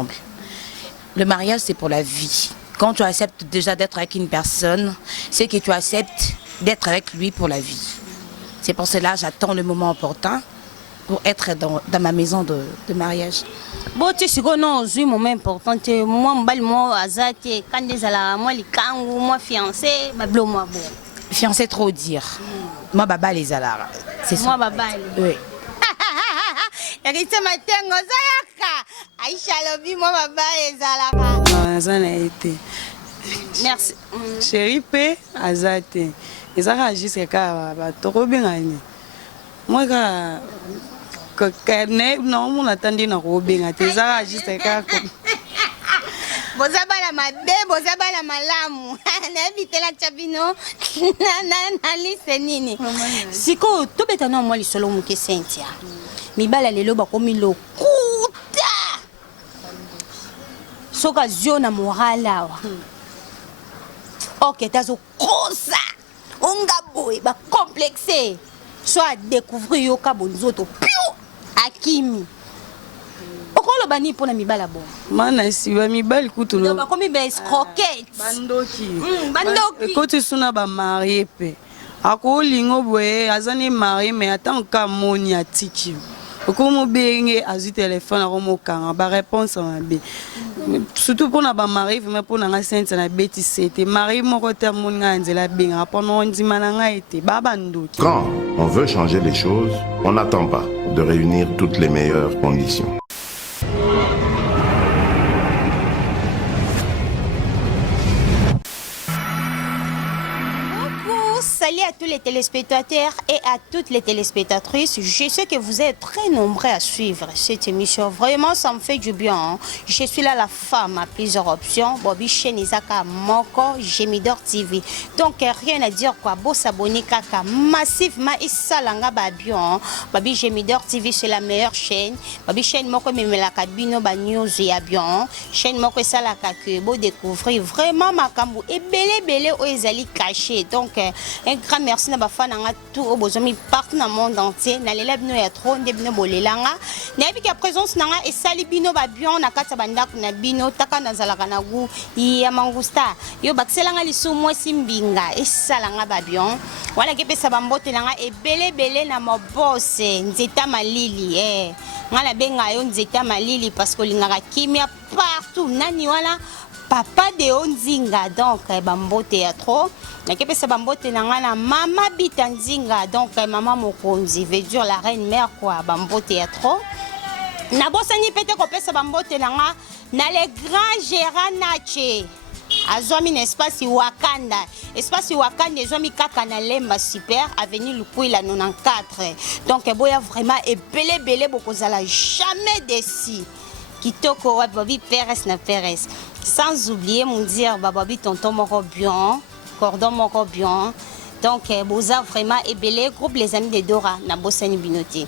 ensemble. Le mariage, c'est pour la vie. Quand tu acceptes déjà d'être avec une personne, c'est que tu acceptes d'être avec lui pour la vie. C'est pour cela que j'attends le moment opportun pour être dans ma maison de mariage. Bon, tu sais que non, c'est un moment important. Moi, azate, quand des ala, moi, les kangou, moi, fiancé, ma blo, moi, bon. Fiancé, trop dire. Moi, baba, les alara. C'est ça. Moi, baba, oui. Yarite matengo, zayaka. Aïcha, lobi, moi, baba, les alara. Non, ça n'a été. Merci. Chérie, P, azate. Et ça a juste que trop bien. Moi, non, on attendait na robin. Ça a juste que Bozabala mabe, bozabala malamu. Na bitela chabino. Na lise nini. Siko to betana moi lisolo muke Cynthia. Mibala lelo bakomi lokuta. Soka zona morala wa. OK, tazo kosa. Onga boy ba complexé. Soit découvrir yo ka bonzoto. Piu akimi. Okolo bani pona mibala bon. Mana si ba mibali kutulo. Ba komi ba escroquette. Bandoki. Bandoki. Quand tu suna ba marié pe. Ako lingo boye azani marié mais attends ka moni atiki. Okomo benge azu téléphone akomo kanga ba réponse ma be. Surtout pour na ba marié mais pour na Sainte na beti c'était marié moko te moninga nzela benga pendant ndima na nga été ba bandoki. Quand on veut changer les choses, on n'attend pas de réunir toutes les meilleures conditions. Salut à tous les téléspectateurs et à toutes les téléspectatrices. Je sais que vous êtes très nombreux à suivre cette émission. Vraiment, ça me fait du bien. Hein. Je suis là, la femme à plusieurs options. Bobby Chenizaka Moko, Gemidor TV. Donc, rien à dire quoi. Beau s'abonner kaka massivement et salanga babion. Bobby Gemidor TV, c'est la meilleure chaîne. Bobby chaîne Moko Memela Kabino ba news et abion. Chaîne Moko Salaka que beau découvrir vraiment ma kambu et belé au ezali caché. Donc, un grand merci à Bafananga tout au bozomi partout dans le monde entier. Na l'élève nous ya trop ndebino bolelanga. Na ebi ka présence nanga et salibino babion na kata bandako na bino taka na zalaka na gu ya mangusta. Yo bakselanga lisu moi simbinga et salanga babion. Wala ke pesa bambote nanga e belé na mo boss nzeta malili ngala benga yo nzeta malili parce que lingaka kimia partout nani wala papa de Onzinga donc bambote ya trop na kepesa bambote na mama bitanzinga donc maman mokonzi veut dire la reine mère quoi bambote ya trop na bosani pete ko pesa bambote na le grand Gérard Nache azwami na espace Wakanda ezwami kaka na Lemba super avenue Lukwila 94 donc boya vraiment et belé bokozala jamais déçu kitoko wa Bobby Perez na Perez. Sans oublier mon dire Bababi tonton moko bien, cordon moko bien. Donc boza vraiment ebelé groupe les amis de Dora na Bosani Binoti.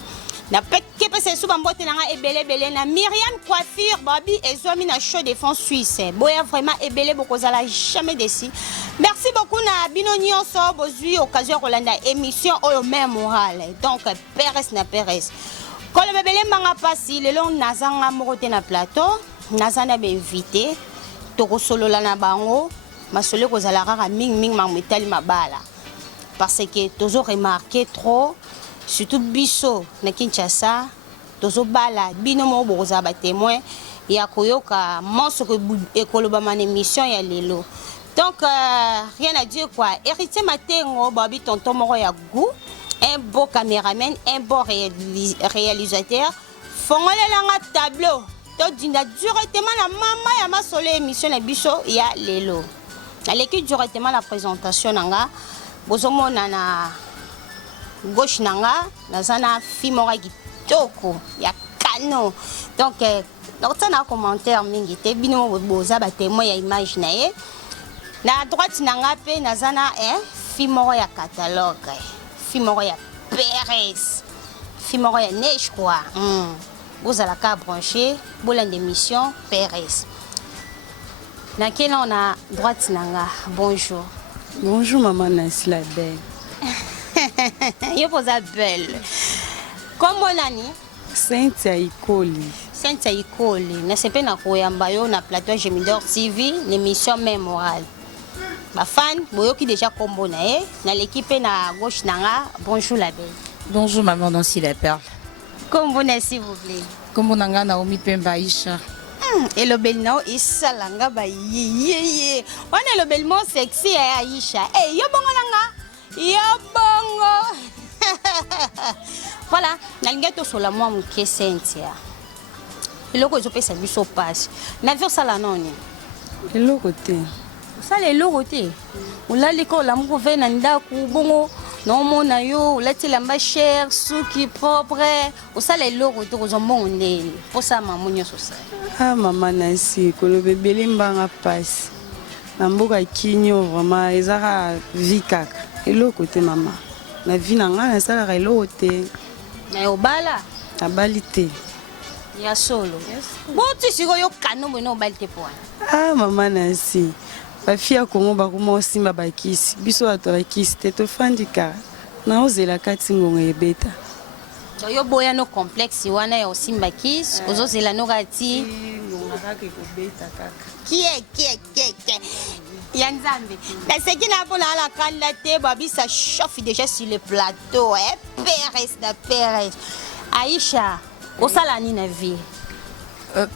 Na peke pese sou bambote na ebelé na Myriam coiffure Babi ezwami na show de fond suisse. Boya vraiment ebelé bokozala jamais déçu. Merci beaucoup na bino nyonso bozui occasion kolanda émission oyo même morale. Donc Perez na Perez. Quand le bébé manga passi le long nazanga moko na plateau, nazana be invité. Toko solo la na bango masolo kozala kaka ming mamitali mabala parce que toujours remarqué trop surtout biso na Kinshasa tozo bala bino mo boza ba témoin ya koyoka monso ko ekoloba man émission ya lelo donc rien à dire quoi héritier matengo babi tonton moko ya goût un beau caméraman un beau réalisateur fongolela tableau Dinda directement la maman ya ma solo émission na biso ya lelo. Na l'équipe directement la présentation nanga bozomona na gauche nanga nazana fimora kitoko ya kano. Donc na commentaire mingi te bino boza ba témoin ya image na ye. Na droite nanga pe nazana fimora ya catalogue. Fimora ya Perez. Fimora ya Neige quoi. Vous allez la brancher, vous l'avez d'émission Perez. Na quel on a droite nanga. Bonjour. Bonjour maman Nancy la belle. Yo pose belle. Comment on a ni? Cynthia Ikoli. Cynthia Ikoli, na sepe na koyamba yo na plateau Gemidor TV, l'émission mémorale. Ba fan, boyoki déjà combo na na l'équipe na gauche nanga. Bonjour la belle. Bonjour maman Nancy la perle. Combo na s'il vous plaît. Combo nanga Naomi Pemba Aisha. Et le bel nom isalanga ba ye. On est le bel mot sexy Aisha. Eh yo bongo nanga. Yo bongo. Voilà, nalinga to sola moi muke Cynthia. Eloko ezopesa biso passe. Na vio sala noni. eloko te Sala eloko te. Ulali ko la mko ve na ndaku bongo. Non mona yo, ulati lamba cher, suki propre. Usala eloko te kozombo ndeli. Posa mamunyo sosa. ah mama Nancy kolobe beli mbanga pasi na mboka kinyo vraiment ezaka vie kaka eloko te mama na vie na nga nasalaka eloko te Na obala nabali te ya solo. Boti siko yo kano bwena obali te poana. ah mama Nancy bafia ya kongo bakoma osimba bakisi biso bato bakisi te tofandi kaka naozela kati ngongo ebeta Yo boya no complexe wana ya osimba kis, ozozela no kati. Kie. Yanzambe. La sekina pona la kanda te babisa chauffe déjà sur le plateau, Pérez. Aïcha, osala ni na vie.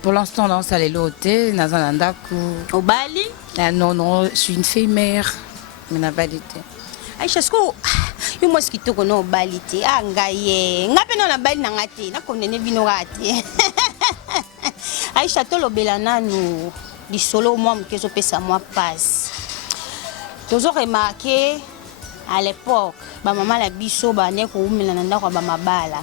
Pour l'instant, dans ça les lotés, Nazanandaku. Au Bali? Non, je suis une fille mère, mais n'a pas d'été. Aïcha, est-ce que yo moi ski to kono Bali te angaye. Ngape no na Bali na ngate, na konene bino ngate. Aïcha to lobela nanu di solo moi mkezo pesa moi passe. Tozo remarqué à l'époque, ba maman la biso ba ne ko umela na ndako ba mabala.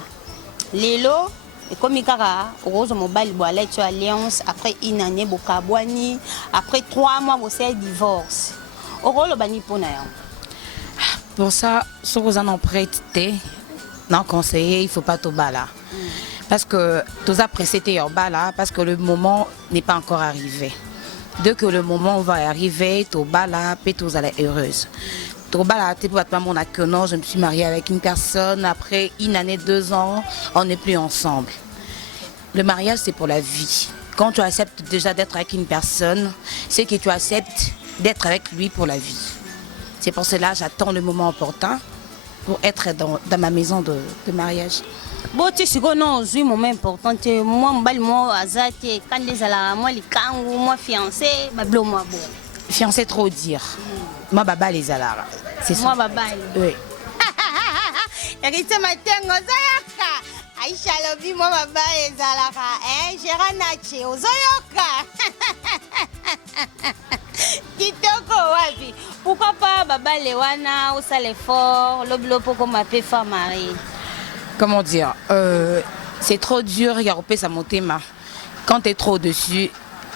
Lelo et comme kaka rose mobile boala tu alliance après une année bokabwani après 3 mois vous c'est divorce. Orolo bani pona ya. Pour ça, ce que vous en prêtez, non conseiller, il ne faut pas tout bala. Parce que tout ça précédé au bala, parce que le moment n'est pas encore arrivé. Dès que le moment va arriver, tout bala, puis tout allez heureuse. Tout bala, tu peux pas mon non, je me suis mariée avec une personne, après une année, 2 ans, on n'est plus ensemble. Le mariage, c'est pour la vie. Quand tu acceptes déjà d'être avec une personne, c'est que tu acceptes d'être avec lui pour la vie. C'est pour cela que j'attends le moment opportun pour être dans ma maison de mariage. Bon, tu sais que non, c'est un moment important. Moi, moi, azate, quand les ala, moi, les kangou, moi, fiancé, ma blo, moi, bon. Fiancé, trop dire. Moi, baba, les alara. C'est ça. Moi, baba. Oui. Yarite matengo, zayaka. Aïcha, lobi, moi, baba, les alara. Gérard Nache, ozoyoka. Kitoko wapi. Pourquoi pas baba lewana ou ça l'effort le poko ma pe femme mari. Comment dire c'est trop dur regarder ça motema. Quand tu es trop dessus,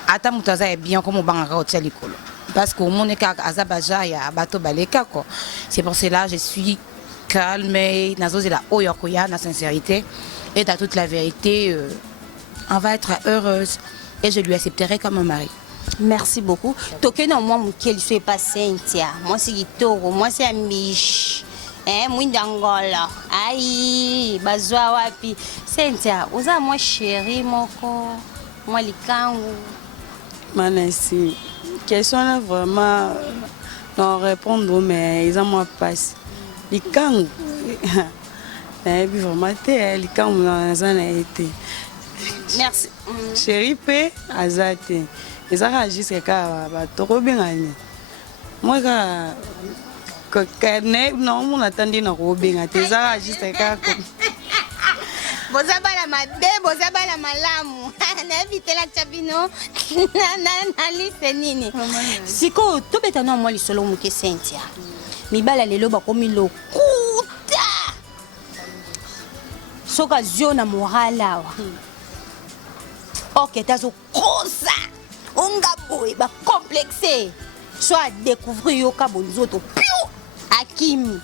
ata mutaza est bien comme bangara au tchalikolo. Parce que mon eka azabaja ya bato baleka quoi. C'est pour cela je suis calme et nazozi la oyokoya na sincérité et dans toute la vérité on va être heureuse et je lui accepterai comme un mari. Merci beaucoup. Toke na moi mukel soit pas Cynthia. Moi c'est Gitoro, moi c'est Amish. Mwindangola. Aïe, bazwa wapi. Cynthia, oza moi chérie moko. Moi likangu. Manasi, question là vraiment non répondre mais ils ont moi passe. Likangu. Et puis vraiment te likangu na zana été. Merci. Chérie pe azate. Ezaka juste ka ba torobengani. Moi ka kane non mon attendait na robenga te ezaka juste ka ko. Bozabala mabe, bozabala malamu. Na vitela chabino na liste nini. Siko to betana moi lisolo muke Cynthia. Mibala lelo ba komi lokuta. Soka ziona morala wa. Ok, tazo kosa. Onga boy ba complexé. Soit découvrir yo ka bonzoto. Piu! Akimi.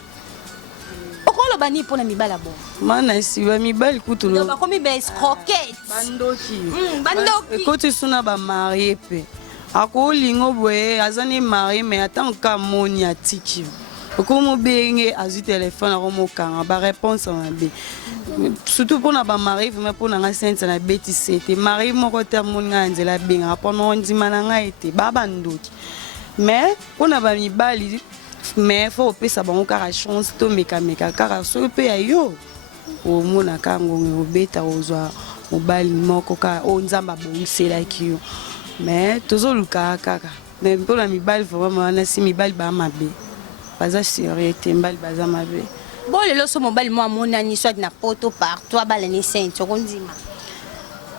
Okolo bani pona mibala bon. Mana siwa mibali kutulo. Ba komi ba escroquette. Bandoki. Bandoki. Côté suna ba marié pe. Ako lingo boye azani marié mais attends ka moni atiki. Comme bien azui téléphone à romokanga ba réponse en B. Surtout pour na ba mari mais pour na sainte na beti c'était mari moko terme nganzela benga pour no ndima na nga été baba ndoki. Mais pour na ba mibali mais faut pesa bango kara chance to meka kara so pe ayo. O mona kango ngobeta ozwa mobali moko ka o nzamba bonisela kiyo. Mais tozoluka kaka. Mais pour la mibali vraiment na si mibali ba mabe. Baza sérieux mbali baza mabe. Bon le so mobile moi monani soit na poto partout abala ni sente rondima.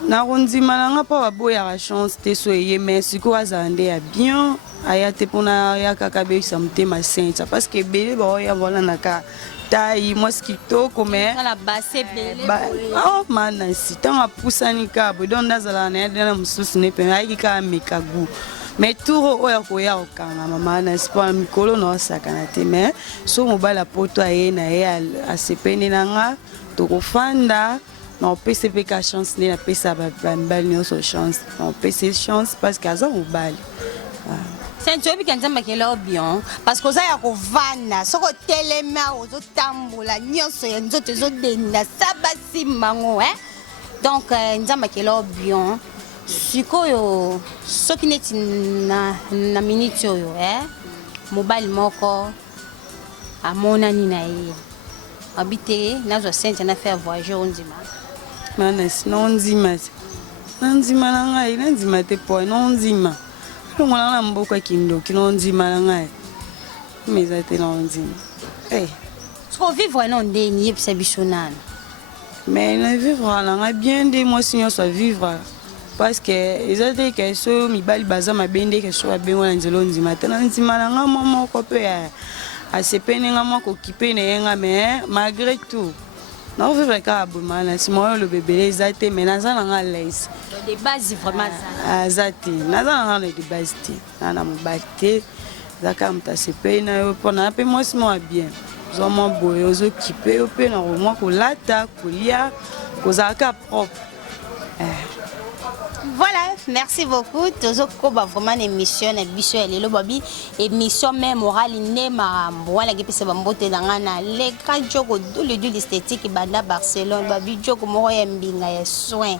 Na rondima na nga pa boya la chance te so ye mais siko azande ya bien aya te pona ya kakabe samte ma sente parce que bele ba ya voilà na ka taille moi skito comme la basse bele. Oh man si tant a pusani ka bo don nazala na ya mususu ne pe ai ka mekagu. Mais tout oya koya okanga mama na spa mikolo no sakana te mais so mobala poto aye na ye a sepene nanga to kofanda na PCP ka chance ne na pesa ba mbali no so chance na PC chance parce que aza mobali c'est tu bien nzamba kelo bien parce que ça ya ko vanda soko telema ozo tambola nyonso ya nzoto zo denda sabasi mango donc nzamba kelo bien sikoyo soki neti na minute oyo mobile moko amonani na ye abite nazo sente na faire voyager ondima mana sino ndima nanzima na ngai nanzima te po no ndima longola na mboka kindo kino ndima na ngai meza te no ndima so vivre non ndeni yebisa biso nana mais na vivre na ngai bien de moi sinon soit vivre parce que ezate ke so mibali baza mabende ke so abengo na nzelo ndima te na ndima na nga moko pe a sepene nga moko kipe na yenga mais malgré tout na vivre ka abumana si moi le bébé ezate mais naza na nga laisse de base vraiment azate naza na nga de base te na mobali te zaka mta sepene yo pona pe moi si moi bien zo mo boyo zo kipe yo pe na mo ko lata ko lia ko zaka propre. Voilà, merci beaucoup. Toujours vraiment une émission, une émission, émission même morale, né marambo. La gueule c'est bambote dans la les grands jokes le duo esthétique banda Barcelone, babi jokes moro mbinga ya soin.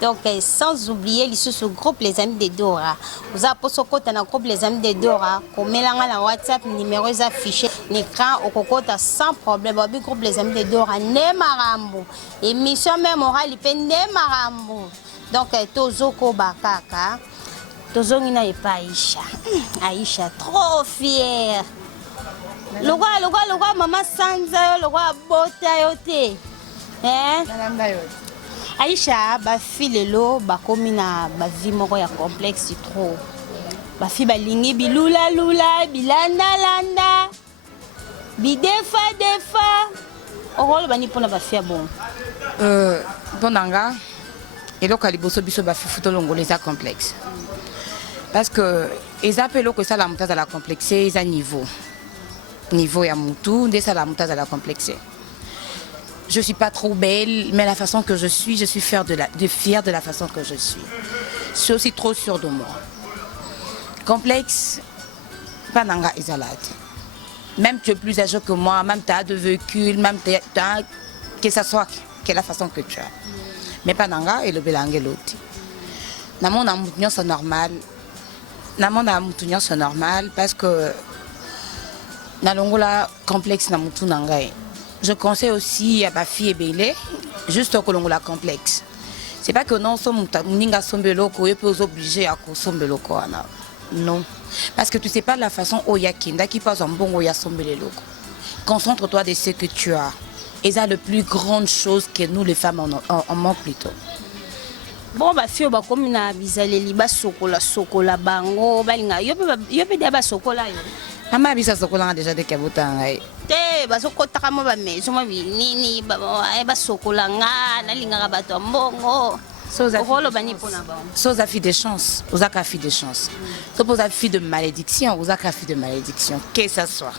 Donc sans oublier ce groupe les amis de Dora. Vous avez posé côté dans groupe les amis de Dora. Comme melanga na WhatsApp numéro est affiché l'écran au kokota sans problème. Babi groupe les amis de Dora né marambo. Émission même morale né marambo. Donc, Tozoko Bakaka, Tozongina et pas Aïcha. Aïcha, trop fière. Le roi, maman Sanza, le roi Botayote. Aïcha, ba fille l'eau, ba komina, ba vie moko ya complexe trop. Ba fille ba lingi bilula lula, bilanda landa. Bidefa defa. Oro ba ni pona ba fille bon. Bonanga. Et donc, à l'Iboso Biso Bafifuto Longolesa complexe. Parce que, ils appellent que ça la montade à la complexée, ils ont niveau. Niveau ya moutou, dès ça la montade à la complexée. Je suis pas trop belle, mais la façon que je suis fière de la façon que je suis. Je suis aussi trop sûre de moi. Complexe, pas nanga isolate. Même tu es plus âgé que moi, même tu as de véhicule, même que ça soit, quelle la façon que tu as. Mais pas nanga et le belangue l'autre. Dans mon amour, c'est normal. Dans mon amour, c'est normal parce que dans l'ongola complexe, je conseille aussi à ma fille Bélé, juste que l'ongola complexe. C'est pas que non, sommes obligés à consommer le locaux. Non. Parce que tu sais pas de la façon où il y a qui passe en bon où il y a les locaux. Concentre-toi de ce que tu as. Et c'est la plus grande chose que nous les femmes en manque plutôt. Bon ba fio ba comme na bizaleli ba sokola bango balinga yo pe ba sokola yo. Mama bisa sokola déjà de kabuta ngai. Te ba sokota mo ba meso mo nini ba sokola nga na linga ba to mbongo. Soza fille de chance, aux a fille de chance. Soza fille de malédiction, aux a fille de malédiction, que ça soit.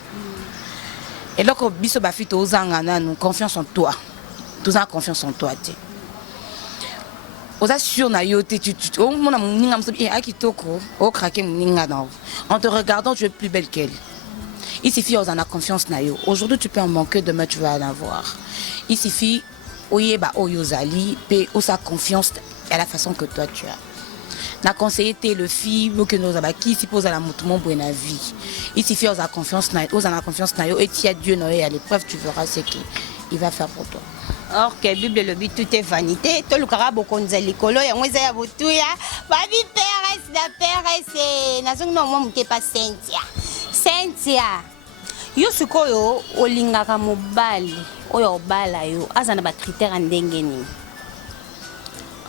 Et donc, biso ba fito ozanga nous confiance en toi. Tous en confiance en toi. Oza sûr na yote tu on mona muninga mso akitoko o craquer muninga na. En te regardant, tu es plus belle qu'elle. Il suffit on a confiance na yo. Aujourd'hui tu peux en manquer, demain tu vas en avoir. Il suffit oyeba oyozali pe osa confiance à la façon que toi tu as. Na conseillé le fille que nous avons qui s'y pose à la mouton pour la vie. Il suffit on a confiance na yo et tu as Dieu à l'épreuve, tu verras ce qu'il va faire pour toi. Or que Bible le but tout est vanité, tout le carabo konzali kolo ya mweza ya botuya, babi Pérez da Pérez nazongi no mwa pas Cynthia. Yo sikoyo olingaka mobali oyo obala yo azana ba critère ndenge ni.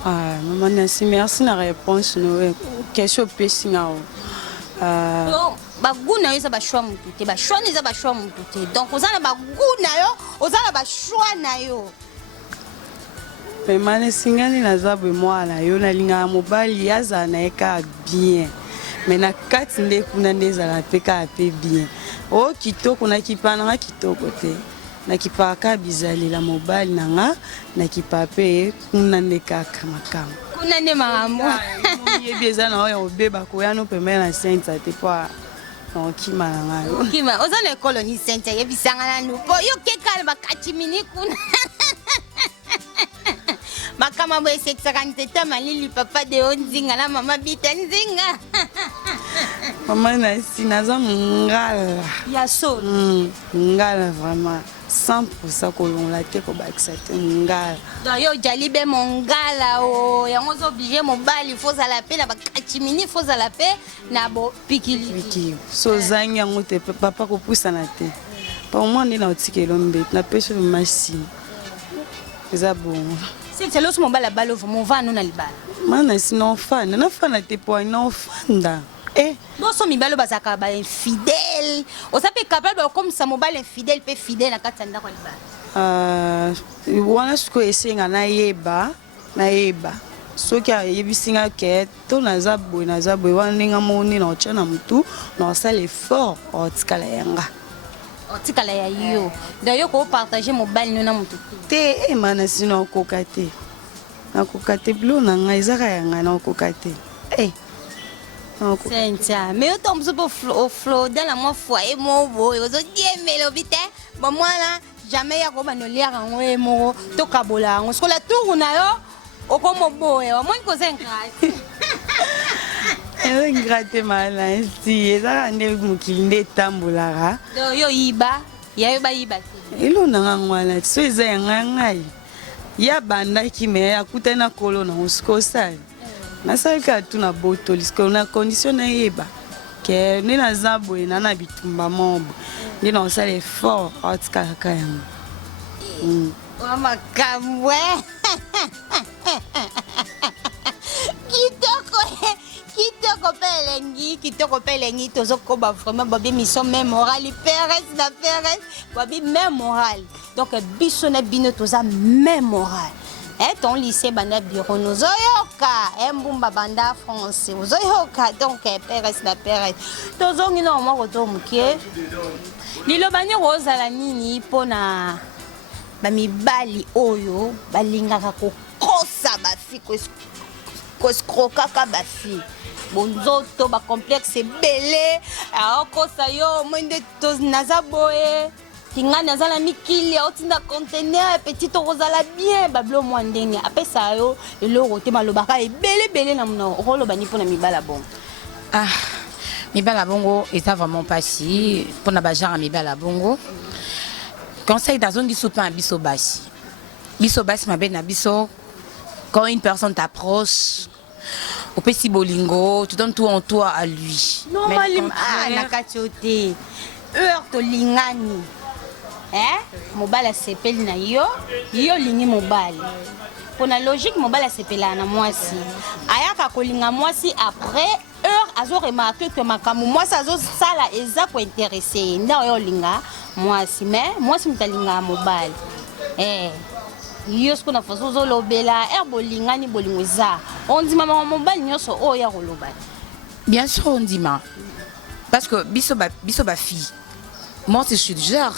Ah, maman Nancy, merci na réponse no question pesinga. Baguna yo za ba choix mutu te, ba choix ni za ba choix mutu te. Donc ozana baguna yo, ozana ba choix na yo. Maman singani na zabwe mwana yo nalinga mobali yaza na eka bien. Mais na kati nde kuna ndeza la peka pe bien. O kitoko na kipana kitoko te. Na kipaka bizali la mobile nanga na kipape kuna nde kaka makama. Kuna nde makambo. Yebeza na oyo obeba ko ya no pembe na Sainte te kwa on kima nanga yo. Kima ozana koloni Sainte yebisanga na nupo yo kekala bakati mini kuna. Makama bwe seksakaniteta malili papa de onzinga na mama bitanzinga. Maman Nancy naza ngala. Ya so. Ngala vraiment 100% kolongola te ko bakisa te ngala. Donc yo jalibe mongala o yango zo obligé mobali faut za la paix na bakati mini faut za la paix na bo pikili. Pikili. So zangi yango te papa ko pusana te. Pa au moins na otikelo mbet na peso masi. Eza bon. C'est l'autre mobile à balo mon va non alibala. Mana sinon fan na fan te po na fanda. Bon so mi balo bazaka ba infidèle. O ça peut capable comme ça mobile infidèle peut fidèle na katanda kwa libala. Wana suko esenga na yeba. Soki ayebisinga ke to naza boy wana ninga moni na ochana mutu na sala effort otikala yanga. Otikala ya yo. D'ailleurs ko partager mobile no na mutu. Te mana sino kokate. Na kokate blo na nga ezaka yanga na kokate. Cynthia, mais autant au flow dans la moi foyer mo boy, aux autres mais le vite, bon moi là jamais ya ko banolia rango e mo to kabola, on se la tour na yo, o comme boy, au moins ko zengrate. Zengrate mala si eza ande mukinde tambolara. Do yo iba, ya yo ba iba. Elo na ngwana, so eza yanga ngai. Ya banda ki me akutana kolo na uskosali. Nasalika tu na boto lisko na condition na yeba ke ni na zabo na na bitumba mombo ni na osala effort otika kaka Mama kamwe kitoko pelengi tozokoba vraiment babi mission même morale Pérez na Pérez babi même morale donc biso na bino toza même morale. Et ton lycée banda bureau nous oyoka mbumba banda français nous oyoka donc Pérez na Pérez tozongi na mwa koto mukie lilobani rozala nini pona bamibali oyo balingaka kokosa bafi koskroka bafi bonzoto ba complexe belé akosa yo mwende naza boye tinga nazala mikili otinda conteneur petit rozala bien bablo mwandenge apesa yo eloko te malobaka ebele na mno roloba ni pona mibala bongo. Mibala bongo est vraiment pas si pour na bajara mibala bongo conseil dans un souper biso basi ma belle na biso quand une personne t'approche au petit bolingo tu donnes tout en toi à lui normalement na katiote heure to lingani mobala sepeli na yo lingi mobali pona logique mobala sepela na mwasi ayaka kolinga mwasi après heure azo remarquer que makamu mwasi azo sala eza ko intéresser nda yo linga mwasi mais mwasi mutalinga mobali yo ce qu'on a fait zo lobela bolinga ni bolingo za on dit maman mobali nyoso o ya roloba bien sûr on dit ma parce que biso ba fille moi je suis du genre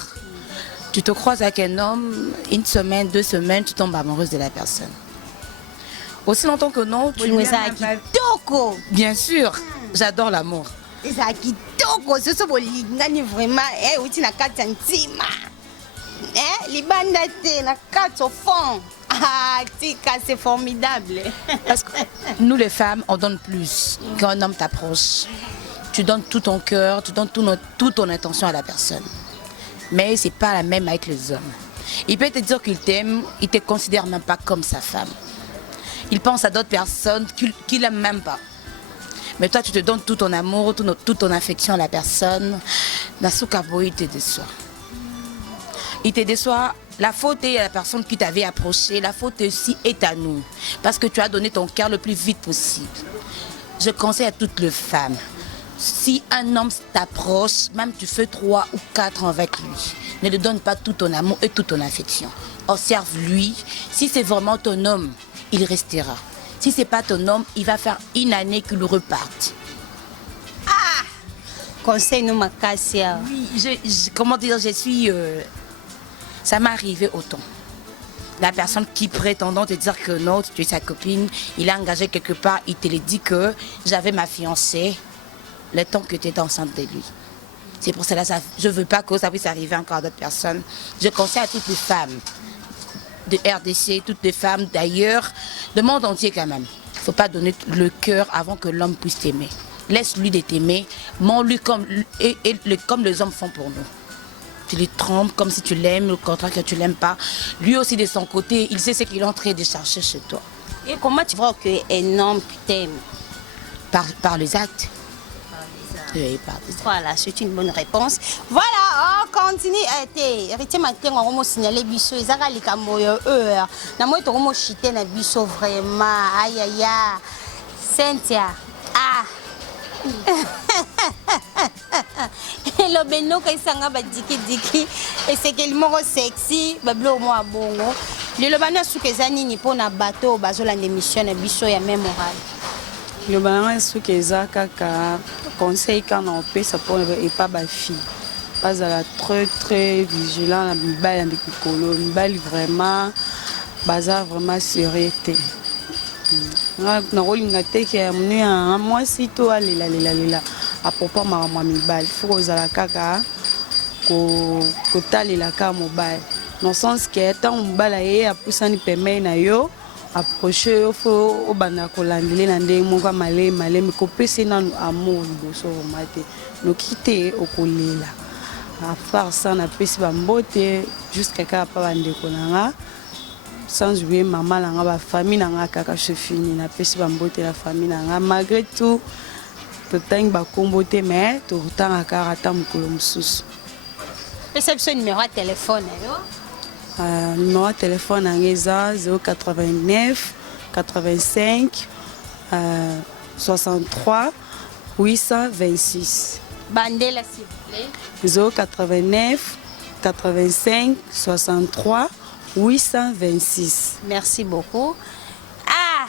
tu te croises avec un homme, une semaine, 2 semaines, tu tombes amoureuse de la personne. Aussi longtemps que non, tu Bien sûr, j'adore l'amour. C'est ça qui kitoko soso bolingani vraiment uti na kati ya ntima libanda te na kati au fond. Ah, tika, c'est formidable. Parce que nous les femmes, on donne plus quand un homme t'approche. Tu donnes tout ton cœur, tu donnes toute ton intention à la personne. Mais c'est pas la même avec les hommes. Il peut te dire qu'il t'aime, il te considère même pas comme sa femme. Il pense à d'autres personnes qu'il n'aime même pas. Mais toi, tu te donnes tout ton amour, toute ton affection à la personne. Nasukabo, il te déçoit. Il te déçoit. La faute est à la personne qui t'avait approché. La faute aussi est à nous. Parce que tu as donné ton cœur le plus vite possible. Je conseille à toutes les femmes. Si un homme t'approche, même tu fais 3 ou 4 ans avec lui, ne lui donne pas tout ton amour et toute ton affection. Observe-lui. Si c'est vraiment ton homme, il restera. Si ce n'est pas ton homme, il va faire une année qu'il reparte. Ah! Conseil nous m'a cassé. Oui, comment dire, je suis... ça m'est arrivé autant. La personne qui prétendant te dire que non, tu es sa copine, il a engagé quelque part, il te dit que j'avais ma fiancée le temps que tu étais enceinte de lui. C'est pour cela que je ne veux pas que ça puisse arriver encore à d'autres personnes. Je conseille à toutes les femmes de RDC, toutes les femmes d'ailleurs, le monde entier quand même. Il ne faut pas donner le cœur avant que l'homme puisse t'aimer. Laisse-lui de t'aimer, mens-lui comme les hommes font pour nous. Tu les trompes comme si tu l'aimes, au contraire que tu ne l'aimes pas. Lui aussi de son côté, il sait ce qu'il est en train de chercher chez toi. Et comment tu vois qu'un homme t'aime? Par les actes. Oui, par les actes. Voilà, c'est une bonne réponse. Voilà, on continue. Héritier matin, on va signaler biso. Ils ont les camoyeux. Na moi, on va chiter na biso vraiment. Aïe aïe aïe. Cynthia. Ah. Le beno quand sanga ba diki diki et c'est que le mot sexy bablo mo abongo le bana sukezani ni pona bateau bazola émission na biso ya mémorable le bana sukeza kaka conseil quand on peut ça pour et pas ba fille pas à la très vigilant la mibali na bikolo mibali vraiment bazar vraiment sérété na rolinga teke ya mnu moi sito alela à propos maman mibali faut ozala kaka ko talela ka mobile dans le sens que tant mobile ye apusani pemei na yo approcher yo faut obana ko landele na ndenge moko maleme ko pese na amour liboso mate no kite okolela à part ça na pesi bambote jusqu'à ka pa bandeko nanga sans oublier maman nanga ba famille nanga kaka je fini na pesi bambote la famille nanga malgré tout totangi ba kombote mais to tanga karata mukolo mususu. Réception numéro de téléphone numéro de téléphone angeza 089 85 63 826. Bandela s'il vous plaît. 089 85 63 826. Merci beaucoup. Ah,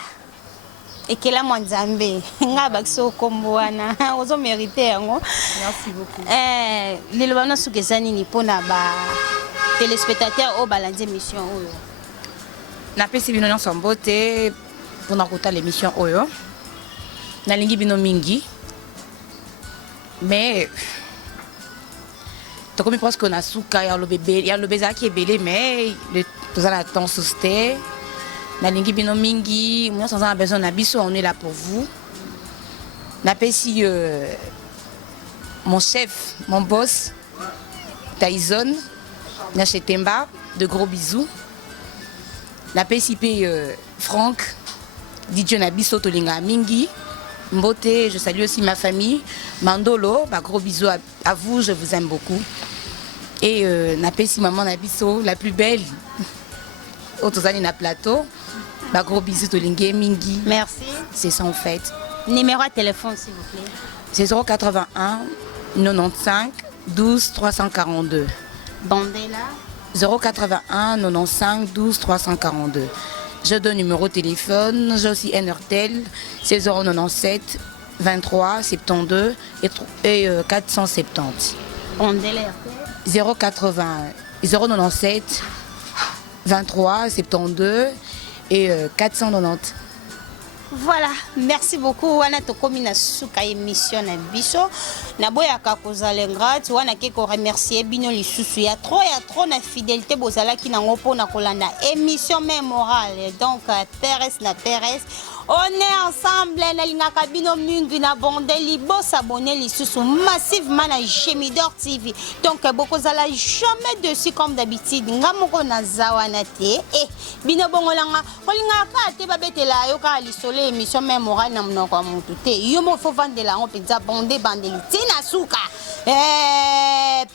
et que la Mwanzambe, nga bakso komboana, ozo mérité yango. Merci beaucoup. Les lobana sukezani ni pona ba téléspectateurs au balance émission oyo. Na pesi bino nyonso mbote pona kota l'émission oyo. Na lingi bino mingi. Mais tu comme presque na suka ya lo bébé, ya lo beza qui est belé mais tout ça temps susté. Na lingi bino mingi, moi sans avoir besoin na biso, on est là pour vous. Na pesi mon chef, mon boss Tyson na Chetemba, de gros bisous. Na pesi Franck Didier na biso tolinga mingi. Mbote, je salue aussi ma famille. Mandolo, bah, gros bisous à vous, je vous aime beaucoup. Et Napesi maman Nabiso, la plus belle. Autozani na plateau. Bah, gros bisous to Lingue Mingi. Merci. C'est ça en fait. Numéro de téléphone s'il vous plaît. C'est 081 95 12 342. Bandela. 081 95 12 342. Je donne numéro de téléphone, j'ai aussi NRTL, c'est 097 23 72 et 470. Bandela. 080 097 23 72 et 490. Voilà, merci beaucoup. Wana tokomi na suka émission na biso. Na boya ka kozala ngrat, wana ke ko remercier bino lisusu ya trop na fidélité bozala ki na ngopo na kolanda émission mémorale. Donc Pérez na Pérez. On est ensemble na lingaka bino mingi na bondeli bo s'abonner lisusu massivement na Gemidor TV. Donc boko zala jamais dessus comme d'habitude. Ngamoko na zawana te. Bino bongolanga kolingaka te babetela yo ka lisolo émission mémorale na mnoko mutu te. Yo mo faut vendre la on pizza bondé bandeli tina suka.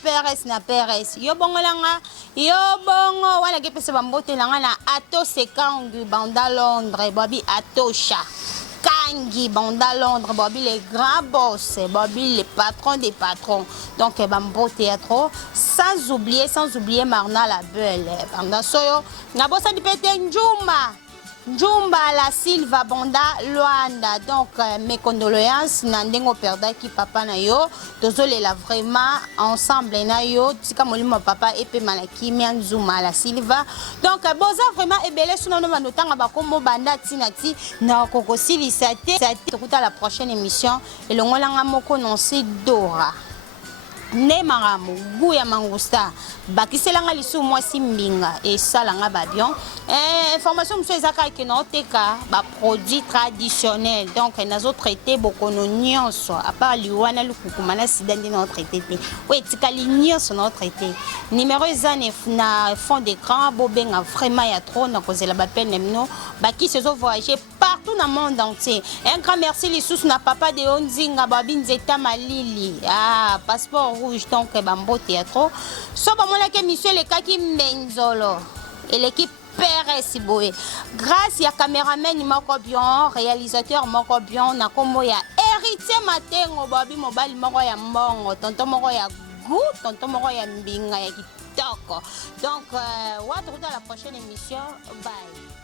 Pérez na Pérez. Yo bongolanga yo bongo wana ke pese bambotelanga na Ato Sekangu banda Londres babi Ato Kangi, Banda Londres, Bobby les grands boss, Bobby les patrons des patrons. Donc, Bambo Théâtre, sans oublier Marna la Belle. Pendant ce temps, Nabosa di Pete Njumba la Silva Banda Luanda. Donc, mes condoléances, Nandengo Perda qui papa na yo, désolé la vraiment ensemble na yo, tika molimo papa epe malaki mianzuma la Silva. Donc, boza vraiment ebele sunono manotanga bakombo banda tinati na koko silisate. Ça te la prochaine émission et le ngolanga moko non c'est Dora. Ne maramu guya mangusta bakiselanga lisu mwasi mbinga et salanga babion information monsieur ezaka ke no teka ba produits traditionnels donc nazo traité bokono nyonso à part liwana lukukumana sidandi no traité te oui tikali nyonso no traité numéro ezane na fond d'écran bobenga vraiment ya trop na kozela ba peine no baki sezo voyager partout dans le monde entier. Un grand merci les sous na papa de Onzinga babin zeta malili passeport rouge donc bambo théâtre so ba mona ke monsieur le kaki mbenzolo et l'équipe Pérez Siboé grâce ya caméraman moko bien réalisateur moko bien na kombo ya héritier matengo babi mobile moko ya mbongo tonton moko ya goût tonton moko ya mbinga ya kitoko donc on va retrouver la prochaine émission bye.